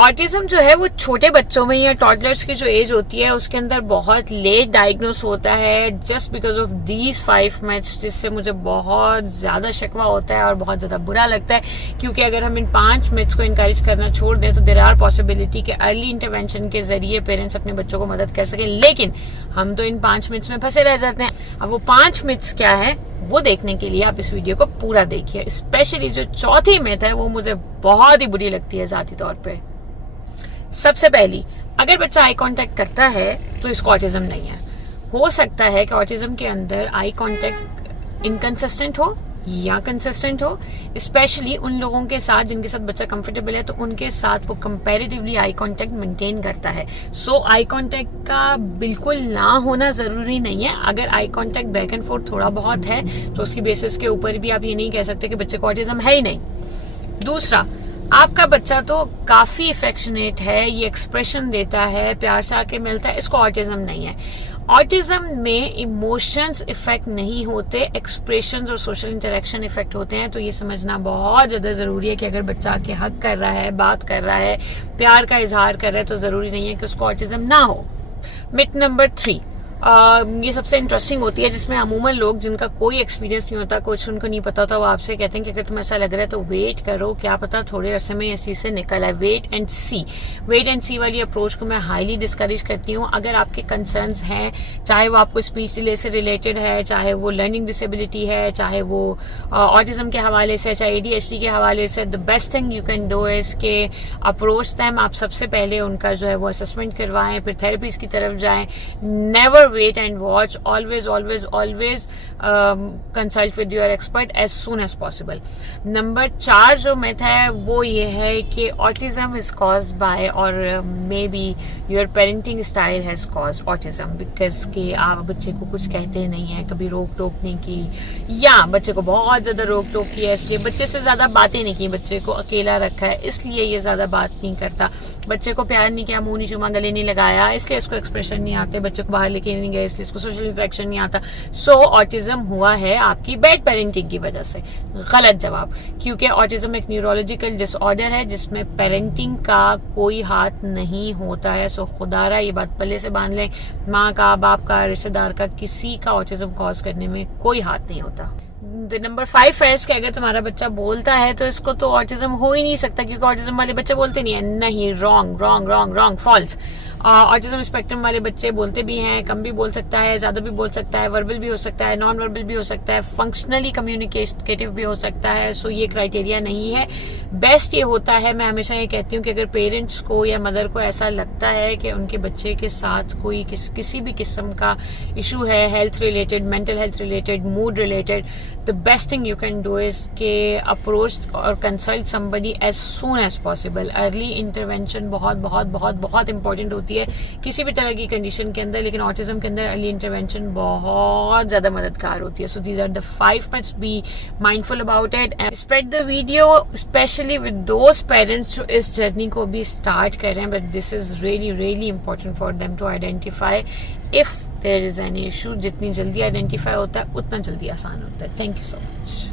Autism जो है वो छोटे बच्चों में या टॉडलर्स की जो एज होती है उसके अंदर बहुत लेट डायग्नोस होता है just because of these 5 myths, जिससे मुझे बहुत ज्यादा शिकवा होता है और बहुत ज्यादा बुरा लगता है, क्योंकि अगर हम इन 5 मिथ्स को इनकरेज करना छोड़ दें तो देयर आर पॉसिबिलिटी कि अर्ली इंटरवेंशन के जरिए पेरेंट्स अपने बच्चों को मदद कर सकें, लेकिन हम तो इन 5 मिथ्स में फंसे रह जाते हैं। अब वो 5 मिथ्स क्या है वो देखने के लिए आप इस वीडियो को पूरा देखिए। स्पेशली जो चौथी मिथ है वो मुझे बहुत ही बुरी लगती है जाती तौर पे। सबसे पहली, अगर बच्चा आई कांटेक्ट करता है तो इसको ऑटिज्म नहीं है। हो सकता है कि ऑटिज्म के अंदर आई कांटेक्ट इनकंसिस्टेंट हो या कंसिस्टेंट हो, स्पेशली उन लोगों के साथ जिनके साथ बच्चा कंफर्टेबल है, तो उनके साथ वो कंपैरेटिवली आई कांटेक्ट मेंटेन करता है। सो आई कांटेक्ट का बिल्कुल ना होना जरूरी नहीं है। अगर eye contact back and fourth थोड़ा बहुत है तो उसकी बेसिस के ऊपर भी आप ये नहीं कह सकते कि बच्चे को ऑटिज्म है ही नहीं। दूसरा, आपका बच्चा तो काफी अफेक्शनेट है, ये एक्सप्रेशन देता है, प्यार से आके मिलता है, इसको ऑटिज्म नहीं है। ऑटिज्म में इमोशंस इफेक्ट नहीं होते, एक्सप्रेशंस और सोशल इंटरेक्शन इफेक्ट होते हैं। तो ये समझना बहुत ज्यादा जरूरी है कि अगर बच्चा आके हक कर रहा है, बात कर रहा है, प्यार का इजहार कर रहा है, तो जरूरी नहीं है कि उसको ऑटिज्म ना हो। मिथ नंबर 3, ये सबसे इंटरेस्टिंग होती है, जिसमें अमूमन लोग जिनका कोई एक्सपीरियंस नहीं होता, कुछ उनको नहीं पता होता, वो आपसे कहते हैं कि अगर तुम्हें ऐसा लग रहा है तो वेट करो, क्या पता थोड़े अरसे में इस चीज से निकल आए। Wait and see, wait and see वाली अप्रोच को मैं हाईली डिस्करेज करती हूँ। अगर आपके कंसर्न्स हैं, चाहे वो आपको स्पीच डिले से रिलेटेड है, चाहे वो लर्निंग डिसेबिलिटी है, चाहे वो ऑटिज्म के हवाले से, चाहे ADHD के हवाले से, the best thing you can do is के अप्रोच दैम। आप सबसे पहले उनका जो है वो असेसमेंट करवाएं, फिर थेरेपीज की तरफ जाएं। Never wait and watch, always consult with your expert as soon as possible. Number 4 जो myth है वो ये है कि autism is caused by or maybe your parenting style has caused autism because कि आप बच्चे को कुछ कहते नहीं है, कभी रोक टोक नहीं की, या बच्चे को बहुत ज्यादा रोक टोक की है इसलिए बच्चे से ज्यादा बातें नहीं की, बच्चे को अकेला रखा है इसलिए ये ज्यादा बात नहीं करता, बच्चे को प्यार नहीं किया, मुंह नहीं चूमा, गले नहीं लगाया इसलिए इसको एक्सप्रेशन नहीं आते, बच्चे को बाहर लेके नहीं गए इसलिए इसको सोशल इंटरेक्शन नहीं आता। सो ऑटिज्म हुआ है आपकी बैड पेरेंटिंग की वजह से। गलत जवाब, क्योंकि ऑटिज्म एक न्यूरोलॉजिकल डिसऑर्डर है जिसमें पेरेंटिंग का कोई हाथ नहीं होता है। सो खुदारा ये बात पल्ले से बांध लें, माँ का, बाप का, रिश्तेदार का, किसी का ऑटिज्म कॉज करने में कोई हाथ नहीं होता। नंबर 5 है कि अगर तुम्हारा बच्चा बोलता है तो इसको तो ऑटिज्म हो ही नहीं सकता क्योंकि ऑटिज्म वाले बच्चे बोलते नहीं है। नहीं, रॉन्ग, फॉल्स। ऑटिज्म स्पेक्ट्रम वाले बच्चे बोलते भी हैं, कम भी बोल सकता है, ज्यादा भी बोल सकता है, वर्बल भी हो सकता है, नॉन वर्बल भी हो सकता है, फंक्शनली कम्युनिकेटिव भी हो सकता है। सो ये क्राइटेरिया नहीं है। बेस्ट ये होता है, मैं हमेशा ये कहती हूँ कि अगर पेरेंट्स को या मदर को ऐसा लगता है कि उनके बच्चे के साथ कोई किसी भी किस्म का इशू है, health related, mental health related, mood related, the best thing you can do is के अप्रोच और consult somebody as soon as possible. Early intervention बहुत इंपॉर्टेंट होती है किसी भी तरह की कंडीशन के अंदर, लेकिन ऑटिज्म के अंदर अर्ली इंटरवेंशन बहुत ज्यादा मददगार होती है। So these are the 5 myths, be mindful about it and spread the video specially with those parents जो इस जर्नी को भी स्टार्ट कर रहे हैं, but this is really important for them to identify if there is any issue. जितनी जल्दी identify होता है उतना जल्दी आसान होता है। Thank you so much.